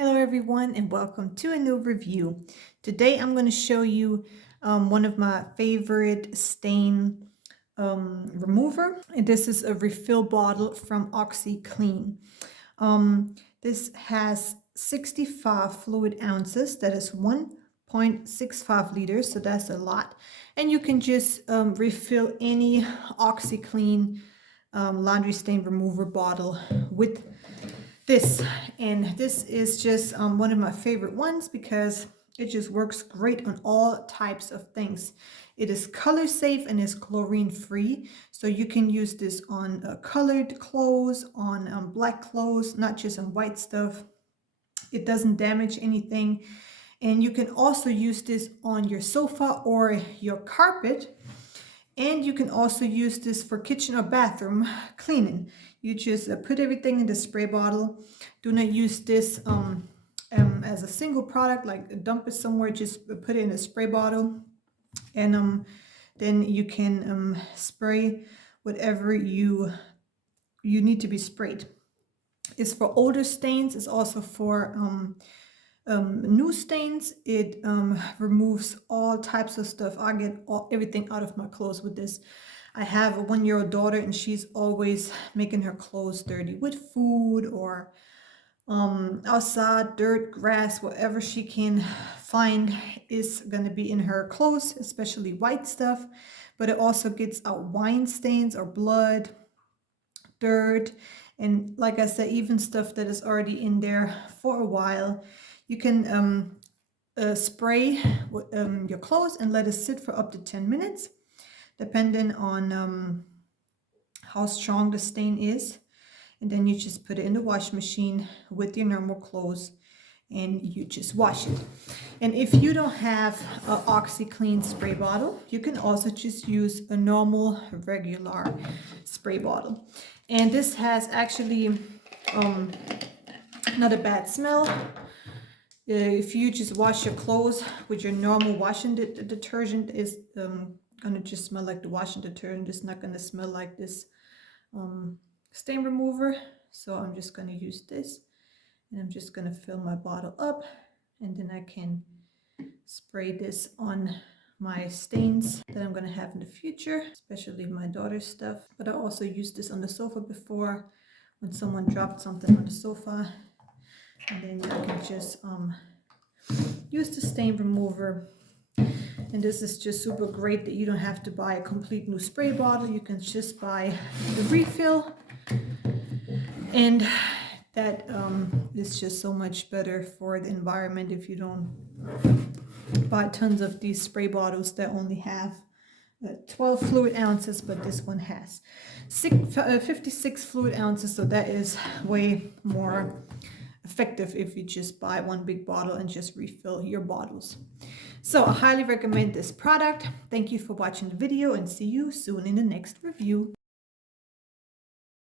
Hello everyone and welcome to a new review. Today I'm going to show you one of my favorite stain remover, and this is a refill bottle from Oxiclean. This has 65 fluid ounces, that is 1.65 liters, so that's a lot. And you can just refill any Oxiclean laundry stain remover bottle with this. And this is just one of my favorite ones because it just works great on all types of things. It is color safe and is chlorine free, so you can use this on colored clothes, on black clothes, not just on white stuff. It doesn't damage anything. And you can also use this on your sofa or your carpet. And you can also use this for kitchen or bathroom cleaning. You just put everything in the spray bottle. Do not use this as a single product, like dump it somewhere, just put it in a spray bottle. And then you can spray whatever you need to be sprayed. It's for older stains. It's also for new stains. It removes all types of stuff. I get everything out of my clothes with this. I have a 1-year-old daughter and she's always making her clothes dirty with food or outside, dirt, grass, whatever she can find is going to be in her clothes, especially white stuff. But it also gets out wine stains or blood, dirt, and like I said, even stuff that is already in there for a while. You can spray your clothes and let it sit for up to 10 minutes, depending on how strong the stain is. And then you just put it in the washing machine with your normal clothes and you just wash it. And if you don't have an Oxiclean spray bottle, you can also just use a normal regular spray bottle. And this has actually not a bad smell. If you just wash your clothes with your normal washing detergent, is gonna just smell like the washing detergent. It's not gonna smell like this stain remover. So I'm just gonna use this, and I'm just gonna fill my bottle up, and then I can spray this on my stains that I'm gonna have in the future, especially my daughter's stuff. But I also used this on the sofa before when someone dropped something on the sofa. And then you can just use the stain remover. And this is just super great that you don't have to buy a complete new spray bottle. You can just buy the refill. And that is just so much better for the environment if you don't buy tons of these spray bottles that only have 12 fluid ounces, but this one has 56 fluid ounces, so that is way more effective if you just buy one big bottle and just refill your bottles. So I highly recommend this product. Thank you for watching the video and see you soon in the next review.